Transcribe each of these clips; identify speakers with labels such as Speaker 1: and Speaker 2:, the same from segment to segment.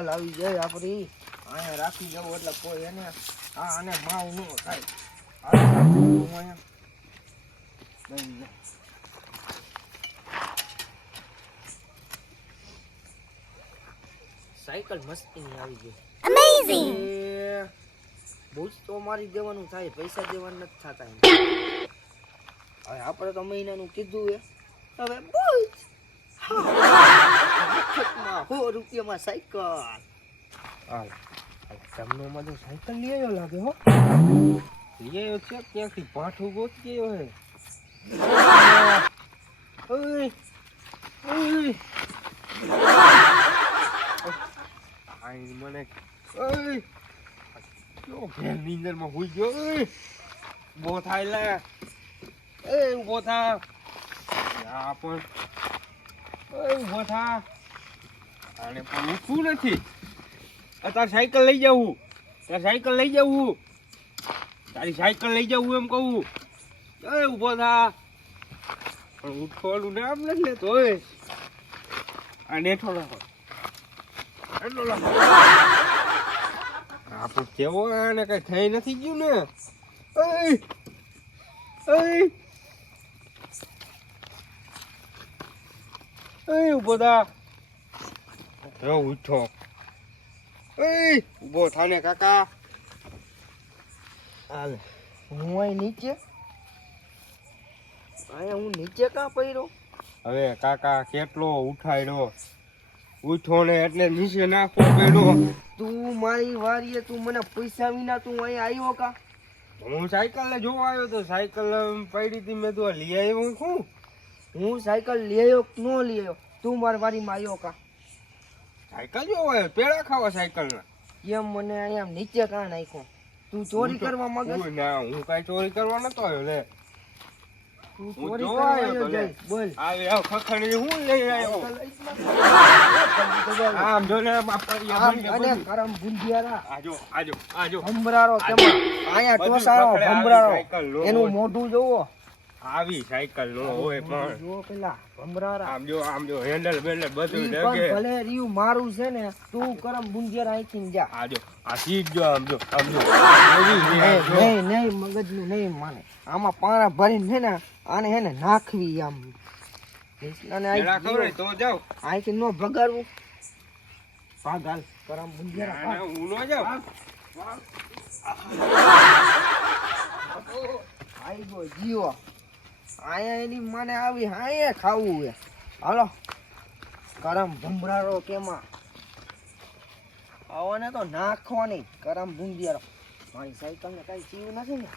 Speaker 1: Cycle આવી જાય આપણી અહીંયા રાખી જવું એટલે કોઈ એને આ આને માવ ન થાય. હું સાયકલ મસ્તીની આવી ગઈ. અમેઝિંગ બૂજ તો મારી દેવાનું થાય પૈસા દેવાનું નથી થતા એમ. હવે આપણે તો મહિનાનું કીધું એ હવે બૂજ મફતમાં સો રૂપિયામાં સાયકલ. તો સાયકલ લઈ આવ્યો લાગે, હો. લઈ આવ્યો છે ક્યાંથી પાઠું ગોતી ગયો હે મને નીંદરમાં હુઈ ગયો ઊભો થાય એ ઊભો થા. પણ. ઊભો થા. આને પણ ઉઠવું નથી. તાર સાયકલ લઈ જવું તાર સાયકલ લઈ જવું તારી સાયકલ લઈ જવું એમ કહું. એ ઊભો થા. પણ ઉઠવાનું નામ નથી લેતો હવે. નેઠો નાખો આપણે કેવો આને કઈ થઈ નથી ગયું ને? ઓય ઓય થા. જો ઉઠો. એ ઊભો થાને કાકા. હાલ. હું અહીં નીચે? અહીંયા હું નીચે કાં પડ્યો? હવે કાકા કેટલો ઉઠાડ્યો ઉઠો ને એટલે નીચે નાખો પડ્યો તું મારી વારીએ તું મને પૈસા વિના તું અહીં આવ્યો કા? હું સાયકલ ને જોવા આવ્યો તો સાયકલ પડી હતી મેં તો લઈ આવ્યો શું હું સાયકલ લઈ આવ્યો ન લઈ આવ્યો? તું મારી વારીમાં આવ્યો કા? સાયકલ જો હોય પેડા ખાવા સાયકલ. ના એમ મને અહીંયા નીચે કા નાખ્યો? તું ચોરી કરવા માંગે ના હું કઈ ચોરી કરવા નતો આવ્યો લે. તું ચોરી કરવા
Speaker 2: આવ્યો
Speaker 1: આવ્યો
Speaker 2: તો લે.
Speaker 1: જય બોલ.
Speaker 2: આવે આવ ખખડી હું લઈ આવ્યો?
Speaker 1: આમ
Speaker 2: આમ જો ને બાપા
Speaker 1: અને કરમ ભૂંડિયારા
Speaker 2: આજો આજો આજો
Speaker 1: ભમરારો કેમાં? અહીંયા
Speaker 2: બધું
Speaker 1: ટોસારો
Speaker 2: પકડે, આવી
Speaker 1: ભમરારો એનું મોઢું જોવો.
Speaker 2: આવી સાયકલ નો હોય પણ.
Speaker 1: જો પેલા ભમરારા.
Speaker 2: આમ જો આમ જો હેન્ડલ બેન્ડલ બધું ડગે.
Speaker 1: ભલે રહ્યું મારું છે ને તું કરમ બુંજે અહીંથી જા.
Speaker 2: આજો આ સીટ જો આમ જો આમ જો. જો.
Speaker 1: નહીં નહીં મગજનું નહીં માને. આમાં પાણા ભરીને છે ને આને હે ને નાખવી આમ. કૃષ્ણને
Speaker 2: પેલા ખબર તો જાવ
Speaker 1: અહીંથી નો ભગાડવું. પાગલ કરમ
Speaker 2: બુંજે
Speaker 1: રાખ.
Speaker 2: ના, હું નો જાવ
Speaker 1: આઈ ગયો જીવો. આયા એની મને આવી હાયે ખાવું હે. હાલો. કરમ ભમરારો કેમાં? આવાને તો નાખવાની કરમ ભૂંડિયારો મારી સાયકલ ને કઈ ચીવ નથી ને.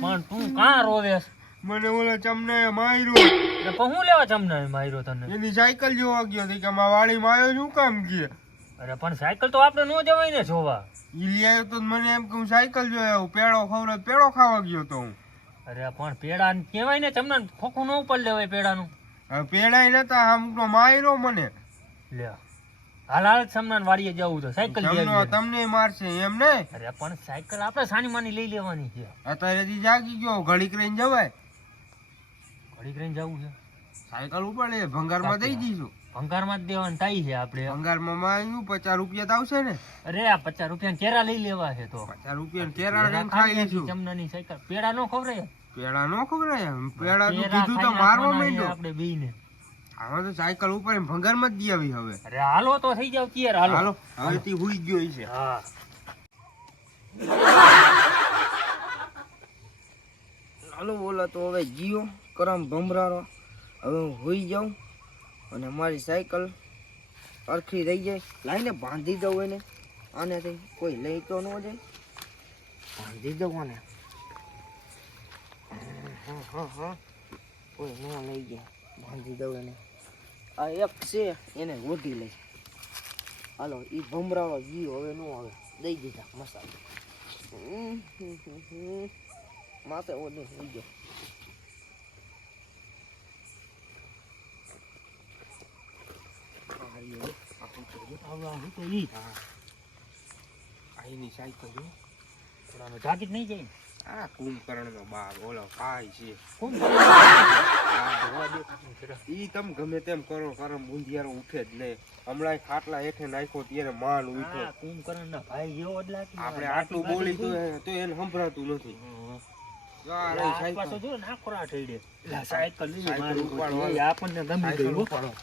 Speaker 3: પણ તું કાં રોવેસ
Speaker 2: મને ઓલા ચમનાય માર્યો.
Speaker 3: એટલે પણ હું લેવા ચમનાએ માર્યો તને?
Speaker 2: એની સાયકલ જોવા ગયો હતી કે માં વાડીમાં આવ્યો શું કામ કે
Speaker 3: અરે પણ સાયકલ તો આપણે નો જવાય ને જોવા.
Speaker 2: ઈ લઈ આવ્યો તો મને એમ કે હું સાયકલ જોયા આવું પેડો ખવડે પેડો ખાવા ગયો તો હું.
Speaker 3: અરે પણ પેડા કહેવાય ને તમને ખોખું ન ઉપર લેવાય પેડાનું.
Speaker 2: હવે પેડાય નતા આમ તો માર્યો મને.
Speaker 3: લે હાલ હાલ સમનાન વાડીએ જવું તો સાયકલ લઈ
Speaker 2: તમને. મારશે એમ ને?
Speaker 3: અરે પણ સાયકલ આપણે સાની માની લઈ લેવાની છે.
Speaker 2: અત્યારે જાગી ગયો ઘડીક રહીને જવાય.
Speaker 3: ઘડીક રહીને જવું છે.
Speaker 2: સાયકલ ઉપર લે ભંગારમાં દઈ દઈશું
Speaker 3: ભંગારમાં જ દેવાનું થાય છે આપણે.
Speaker 2: ભંગારમાં માં પચાસ રૂપિયા તો આવશે ને?
Speaker 3: અરે આ પચાસ રૂપિયા કેરા લઈ લેવા છે તો.
Speaker 2: પચાસ રૂપિયા કેરા
Speaker 3: ખાઈ
Speaker 2: લઈશું
Speaker 3: ચમનાની સાયકલ. પેડા નો ખવડાય.
Speaker 2: પેડા નો ખવડાય પેડા તો કીધું તો મારવા માંડ્યો.
Speaker 3: આપણે બેયને.
Speaker 2: આમાં તો સાયકલ ઉપર ભંગારમાં જ આવી હવે.
Speaker 3: અરે હાલો તો થઈ જાવ તૈયાર હાલો.
Speaker 2: હાલો હવે તી હુઈ ગયો છે.
Speaker 3: હા.
Speaker 1: હાલો બોલો તો હવે જીઓ. કરમ ભમરારો. હવે હું હોઈ જાઉં અને મારી સાયકલ અરખી રહી જાય. લાઈને બાંધી દઉં એને. આનેથી કોઈ લઈ તો ન જાય. બાંધી દઉં આને. હા હા હા કોઈ ન લઈ જાય. બાંધી દઉં એને. આ એક છે, એને ઓઢી લઈ. હાલો એ ભમરાળો જી હવે ન આવે. દઈ દીધા મસાલા. માથે ઓઢી લઈ ગયો.
Speaker 2: અહીંની સાયકલ જો
Speaker 3: થોડાનો જાગી નહીં જાય
Speaker 2: આ કુંભકર્ણનો બા ઓલો ભાઈ છે
Speaker 3: કોણ જોવા દે જરા.
Speaker 2: ઈ તમે ગમે તેમ કરો કરમ બુંદિયારો ઉઠે જ નહીં હમણાં ખાટલા હેઠે નાખ્યો ત્યારે માન
Speaker 3: આ
Speaker 2: ઉઠ્યો
Speaker 3: કુંભકર્ણના ભાઈ જેવો જ લાગે.
Speaker 2: આપણે આટલું બોલી તો તો એને સંભળાતું નથી
Speaker 3: આપણને ગમી ગયું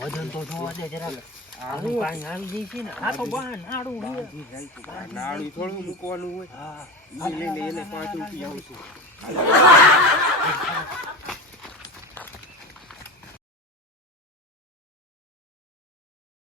Speaker 3: વજન તો જોવા દે જરાક.
Speaker 2: આ
Speaker 3: આનું
Speaker 2: હું
Speaker 3: આવી જાય છે ને. આ તો બહાર નાડું છે.
Speaker 2: બાંધી રાખ્યું. આ નાળી થોડું મૂકવાનું હોય
Speaker 3: હા.
Speaker 2: લઈને એને પાછું ઉઠી આવશું